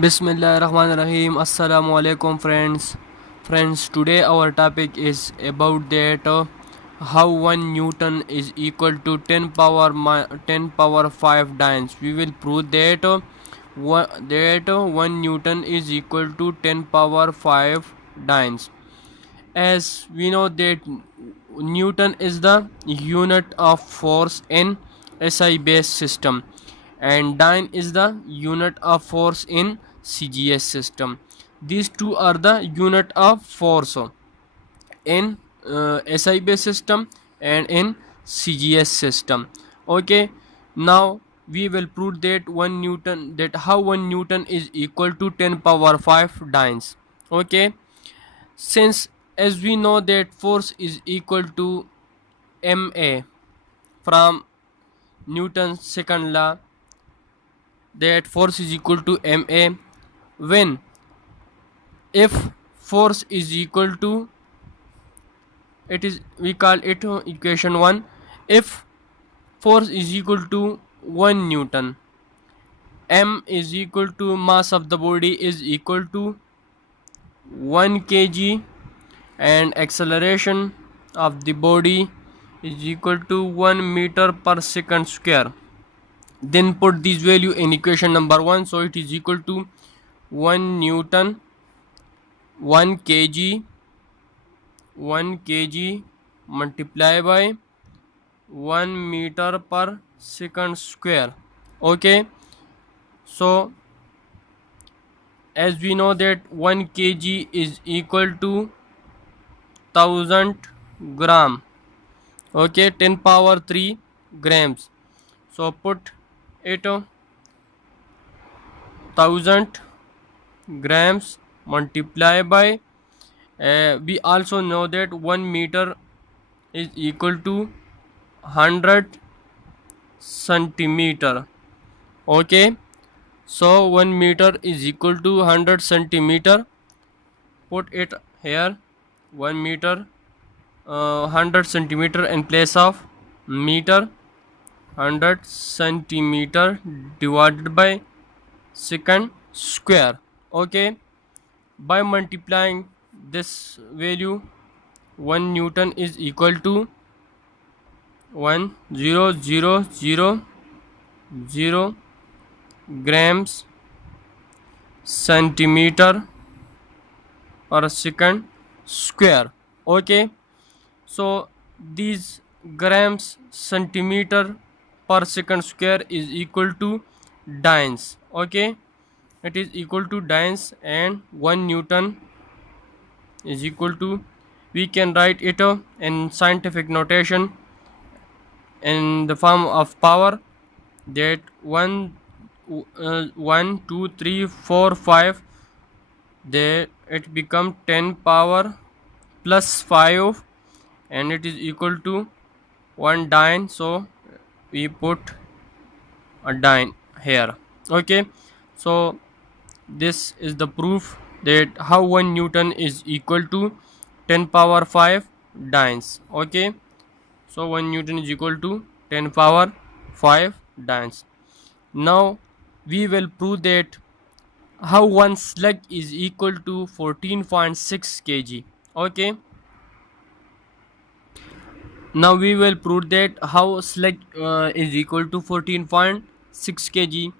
Bismillahirrahmanirrahim. Assalamu alaikum friends. Friends, today our topic is about that how 1 Newton is equal to 10 power 5 dynes. We will prove that 1 Newton is equal to 10 power 5 dynes. As we know that Newton is the unit of force in SI based system, and dyne is the unit of force in CGS system. These two are the unit of force in SI based system and in CGS system. Okay, now we will prove that 1 Newton, that how 1 Newton is equal to 10 power 5 dynes. Okay, since as we know that force is equal to ma from Newton's second law, that force is equal to ma when if force is equal to, it is, we call it equation 1. If force is equal to 1 Newton, m is equal to mass of the body is equal to 1 kg, and acceleration of the body is equal to 1 meter per second square. Then put this value in equation number 1. So it is equal to 1 Newton 1 kg 1 kg multiplied by 1 meter per second square. Okay, so as we know that 1 kg is equal to 1000 gram. Okay, 10 power 3 grams. So put it 1000 grams multiplied by, we also know that 1 meter is equal to 100 centimeter. Okay, so 1 meter is equal to 100 centimeter. Put it here, 1 meter, 100 centimeter in place of meter. 100 centimeter divided by second square. Okay, by multiplying this value, 1 Newton is equal to 1,000,000 grams centimeter per second square. Okay, so these grams centimeter per second square is equal to dynes. Okay, it is equal to dynes, and 1 Newton is equal to, we can write it in scientific notation in the form of power, that 1 2 3 4 5, there it become 10 power plus 5, and it is equal to 1 dyne. So we put a dyne here. Okay, so this is the proof that how 1 Newton is equal to 10 power 5 dynes. Okay, so 1 Newton is equal to 10 power 5 dynes. Now we will prove that how one slug is equal to 14.6 kg. Okay, now we will prove that how slug is equal to 14.6 kg.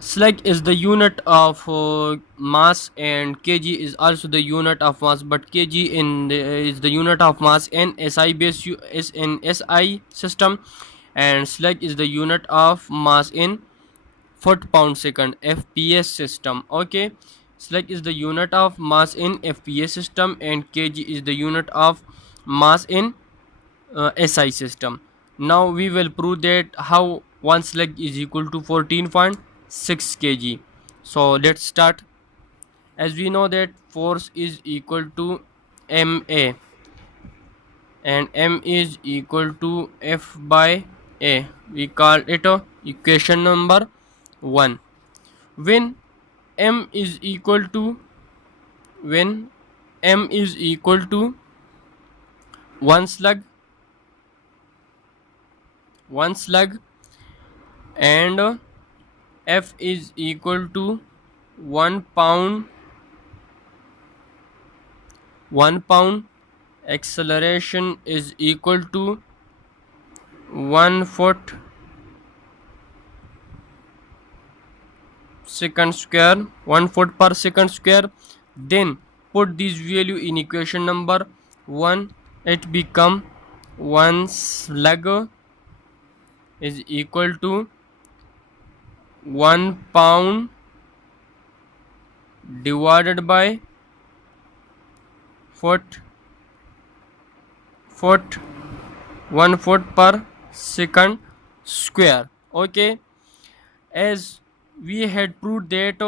Slug is the unit of mass, and kg is also the unit of mass, but kg is the unit of mass in SI base is in SI system, and slug is the unit of mass in foot pound second FPS system. Okay, slug is the unit of mass in FPS system, and kg is the unit of mass in SI system. Now we will prove that how one slug is equal to 14.6 kg. So let's start. As we know that force is equal to ma, and m is equal to F by A. We call it equation number 1. When m is equal to, when m is equal to one slug, and F is equal to 1 pound 1 pound acceleration is equal to 1 foot second square, 1 foot per second square. Then put this value in equation number 1. It become 1 slug is equal to 1 pound divided by foot 1 foot per second square. Okay, as we had proved that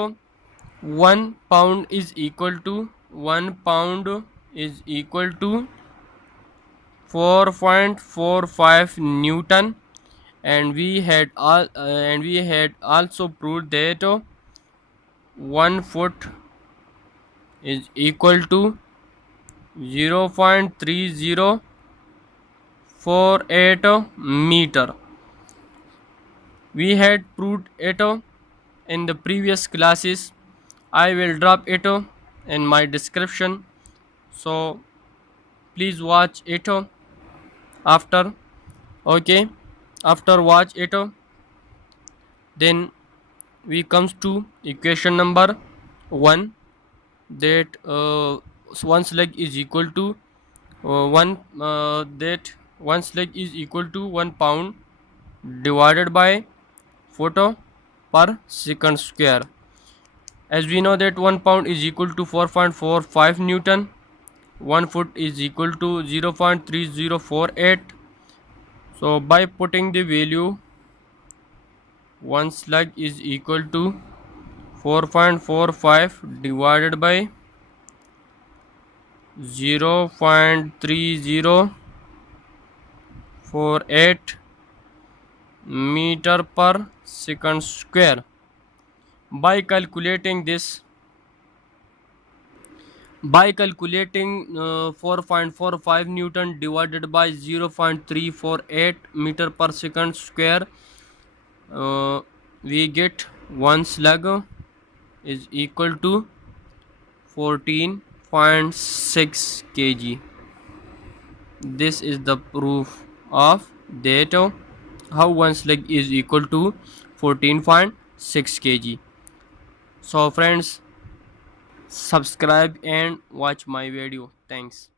1 pound is equal to 4.45 Newton, and we had also proved that 1 foot is equal to 0.3048 meter. We had proved it in the previous classes. I will drop it in my description, so please watch it after. Okay, after watch it, then we comes to equation number 1, that 1 slug is equal to 1 pound divided by foot per second square. As we know that 1 pound is equal to 4.45 Newton, 1 foot is equal to 0.3048. So by putting the value, 1 slug is equal to 4.45 divided by 0.3048 meter per second square. By calculating 4.45 Newton divided by 0.348 meter per second square, we get 1 slug is equal to 14.6 kg. This is the proof of that how 1 slug is equal to 14.6 kg. So friends, subscribe and watch my video. Thanks.